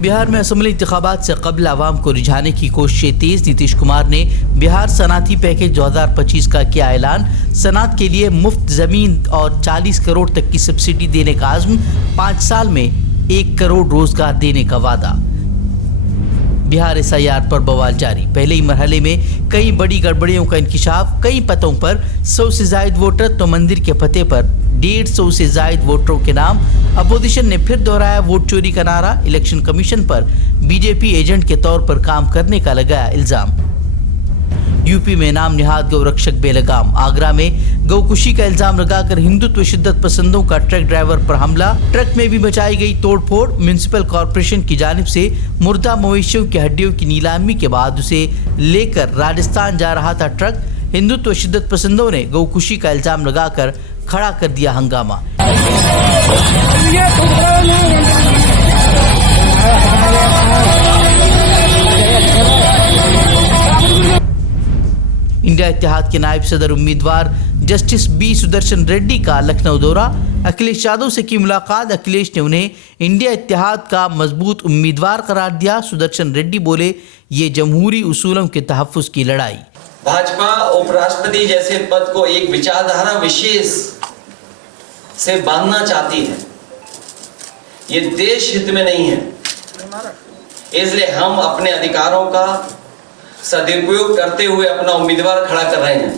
بہار میں اسمبلی انتخابات سے قبل عوام کو رجھانے کی کوششیں تیز. نتیش کمار نے بہار صنعتی پیکیج 2025 کا کیا اعلان. صنعت کے لیے مفت زمین اور 40 کروڑ تک کی سبسڈی دینے کا عزم. 5 سال میں 1 کروڑ روزگار دینے کا وعدہ. بہار SIR پر بوال جاری. پہلے ہی مرحلے میں کئی بڑی گڑبڑیوں کا انکشاف. کئی پتوں پر 100 سے زائد ووٹر تو مندر کے پتے پر 150 سے زائد ووٹروں کے نام. اپوزیشن نے پھر دہرایا ووٹ چوری کا نعرہ. الیکشن کمیشن پر BJP ایجنٹ کے طور پر کام کرنے کا لگایا الزام. UP میں نام نہاد گو رکشک بے لگام. آگرہ میں گو کشی کا الزام لگا کر ہندوتو شدت پسندوں کا ٹرک ڈرائیور پر حملہ. ٹرک میں بھی مچائی گئی توڑ پھوڑ. میونسپل کارپوریشن کی جانب سے مردہ مویشیوں کی ہڈیوں کی نیلامی کے بعد اسے لے کر راجستھان جا رہا تھا ٹرک. ہندوتو شدت پسندوں نے گو کشی کا الزام لگا کر کھڑا کر دیا ہنگامہ. انڈیا اتحاد کے نائب صدر امیدوار جسٹس B سدرشن ریڈی کا لکھنؤ دورہ. اکھلیش یادو سے کی ملاقات. اکھلیش نے انہیں انڈیا اتحاد کا مضبوط امیدوار قرار دیا. سدرشن ریڈی بولے یہ جمہوری اصولوں کے تحفظ کی لڑائی. بھاجپا اپ راشٹرپتی جیسے پد کو ایک وچاردھارا وشیش سے باندھنا چاہتی ہے. یہ دیش ہت میں نہیں ہے. اس لیے ہم اپنے ادھیکاروں کا سدپیوگ کرتے ہوئے اپنا امیدوار کھڑا کر رہے ہیں.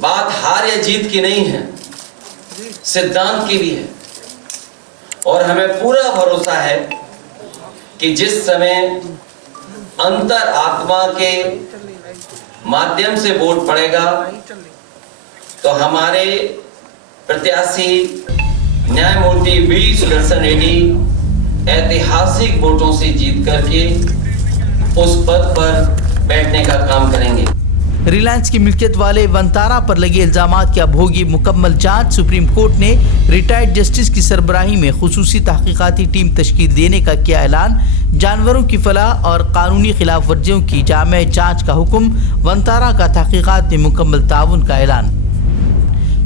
بات ہار یا جیت کی نہیں ہے, سدھانت کی بھی ہے. اور ہمیں پورا بھروسہ ہے کہ جس سمے انتر آتما کے مادھیم سے ووٹ پڑے گا تو ہمارے پرتیاشی نیائے مورتی B سدرشن ریڈی ایتہاسک ووٹوں سے جیت کر کے اس پد پر بیٹھنے کا کام کریں گے. ریلائنس کی ملکیت والے ونتارا پر لگے الزامات کی اب ہوگی مکمل جانچ. سپریم کورٹ نے ریٹائرڈ جسٹس کی سربراہی میں خصوصی تحقیقاتی ٹیم تشکیل دینے کا کیا اعلان. جانوروں کی فلاح اور قانونی خلاف ورزیوں کی جامع جانچ کا حکم. ونتارا کا تحقیقات میں مکمل تعاون کا اعلان.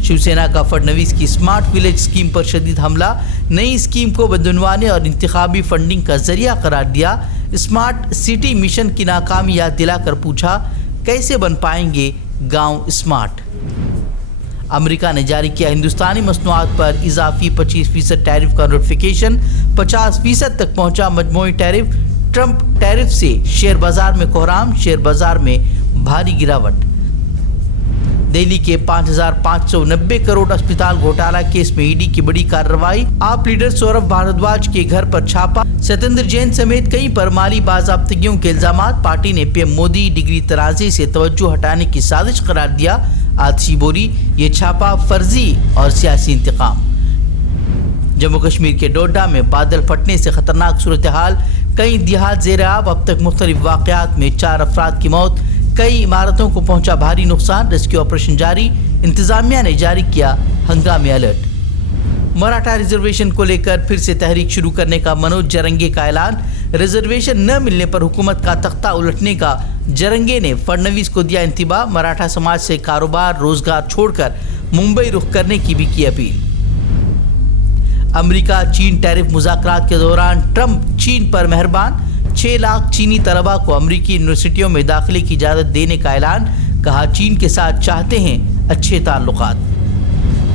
شیوسینا کا فڈنویس کی اسمارٹ ولیج اسکیم پر شدید حملہ. نئی اسکیم کو بدعنوانی اور انتخابی فنڈنگ کا ذریعہ قرار دیا. اسمارٹ سٹی مشن کی ناکامی یاد دلا کر پوچھا کیسے بن پائیں گے گاؤں اسمارٹ. امریکہ نے جاری کیا ہندوستانی مصنوعات پر اضافی 25% ٹیرف کا نوٹیفیکیشن. 50% تک پہنچا مجموعی ٹیرف. ٹرمپ ٹیرف سے شیئر بازار میں کوہرام. شیئر بازار میں بھاری گراوٹ. دہلی کے 5590 کروڑ اسپتال گھوٹالہ کیس میں ED کی بڑی کارروائی. آپ لیڈر سوربھ بھاردواج کے گھر پر چھاپا. ستیندر جین سمیت کئی پر مالی باضابطگیوں کے الزامات. پارٹی نے PM مودی ڈگری تنازع سے توجہ ہٹانے کی سازش قرار دیا. آتشی بولی یہ چھاپا فرضی اور سیاسی انتقام. جموں کشمیر کے ڈوڈا میں بادل پھٹنے سے خطرناک صورتحال. کئی دیہات زیر آب. اب تک مختلف واقعات میں 4 افراد کی موت. کئی عمارتوں کو پہنچا بھاری نقصان. ریسکیو آپریشن جاری. انتظامیہ نے جاری کیا ہنگامی الرٹ. مراٹھا ریزرویشن کو لے کر پھر سے تحریک شروع کرنے کا منوج جرنگے کا اعلان. ریزرویشن نہ ملنے پر حکومت کا تختہ الٹنے کا جرنگے نے فڈنویس کو دیا انتباہ. مراٹھا سماج سے کاروبار روزگار چھوڑ کر ممبئی رخ کرنے کی بھی کی اپیل. امریکہ چین ٹیرف مذاکرات کے دوران ٹرمپ چین پر مہربان. 6 لاکھ چینی طلباء کو امریکی یونیورسٹیوں میں داخلے کی اجازت دینے کا اعلان. کہا چین کے ساتھ چاہتے ہیں اچھے تعلقات.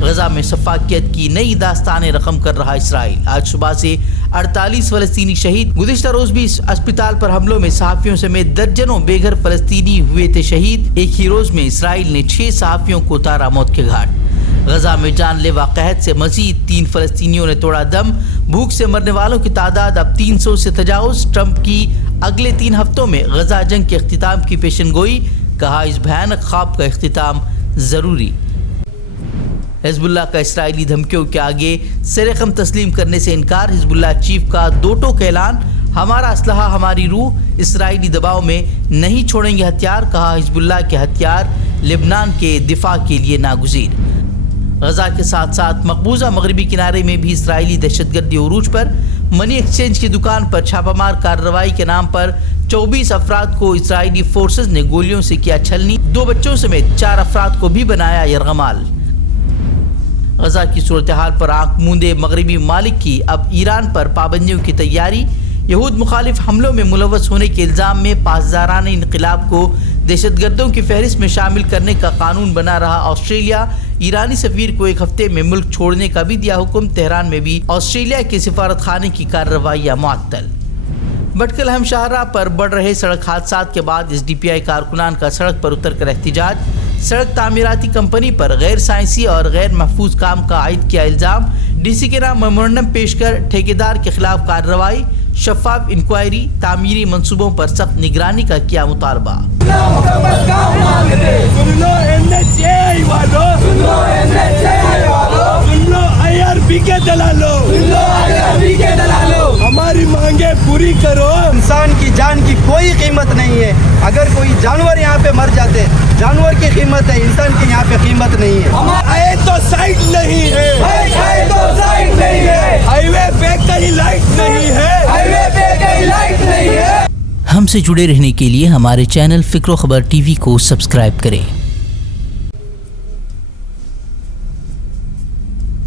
غزہ میں سفاکیت کی نئی داستانیں رقم کر رہا اسرائیل. آج صبح سے 48 فلسطینی شہید. گزشتہ روز بھی اسپتال پر حملوں میں صحافیوں سمیت درجنوں بے گھر فلسطینی ہوئے تھے شہید. ایک ہی روز میں اسرائیل نے 6 صحافیوں کو اتارا موت کے گھاٹ. غزہ میں جان لیوا قحط سے مزید 3 فلسطینیوں نے توڑا دم. بھوک سے مرنے والوں کی تعداد اب 300 سے تجاوز. ٹرمپ کی اگلے 3 ہفتوں میں غزہ جنگ کے اختتام کی پیشن گوئی. کہا اس بھیانک خواب کا اختتام ضروری. حزب اللہ کا اسرائیلی دھمکیوں کے آگے سرقم تسلیم کرنے سے انکار. حزب اللہ چیف کا 2 ٹوک اعلان. ہمارا اسلحہ ہماری روح. اسرائیلی دباؤ میں نہیں چھوڑیں گے ہتھیار. کہا حزب اللہ کے ہتھیار لبنان کے دفاع کے لیے ناگزیر. غزہ کے ساتھ ساتھ مقبوضہ مغربی کنارے میں بھی اسرائیلی دہشت گردی عروج پر. منی ایکسچینج کی دکان پر چھاپہ مار کارروائی کے نام پر 24 افراد کو اسرائیلی فورسز نے گولیوں سے کیا چھلنی. 2 بچوں سمیت 4 افراد کو بھی بنایا یرغمال. غزہ کی صورتحال پر آنکھ موندے مغربی ممالک کی اب ایران پر پابندیوں کی تیاری. یہود مخالف حملوں میں ملوث ہونے کے الزام میں پاسدارانہ انقلاب کو دہشت گردوں کی فہرست میں شامل کرنے کا قانون بنا رہا آسٹریلیا. ایرانی سفیر کو ایک ہفتے میں ملک چھوڑنے کا بھی دیا حکم. تہران میں بھی آسٹریلیا کے سفارت خانے کی کارروائیاں معطل. بٹکل ہم شاہراہ پر بڑھ رہے سڑک حادثات کے بعد ایس ڈی پی آئی کارکنان کا سڑک پر اتر کر احتجاج. سڑک تعمیراتی کمپنی پر غیر سائنسی اور غیر محفوظ کام کا عائد کیا الزام. ڈی سی کے نام میمورنڈم پیش کر ٹھیکیدار کے خلاف کارروائی. شفاف انکوائری تعمیری منصوبوں پر سخت نگرانی کا کیا مطالبہ. ہماری مانگیں پوری کرو. انسان کی جان کی کوئی قیمت نہیں ہے. اگر کوئی جانور یہاں پہ مر جاتے جانور کی قیمت ہے, انسان کی یہاں پہ قیمت نہیں ہے. تو سائٹ نہیں ہے, ہائی وے پہ کہیں لائٹ نہیں ہے. ہم سے جڑے رہنے کے لیے ہمارے چینل فکر و خبر ٹی وی کو سبسکرائب کریں.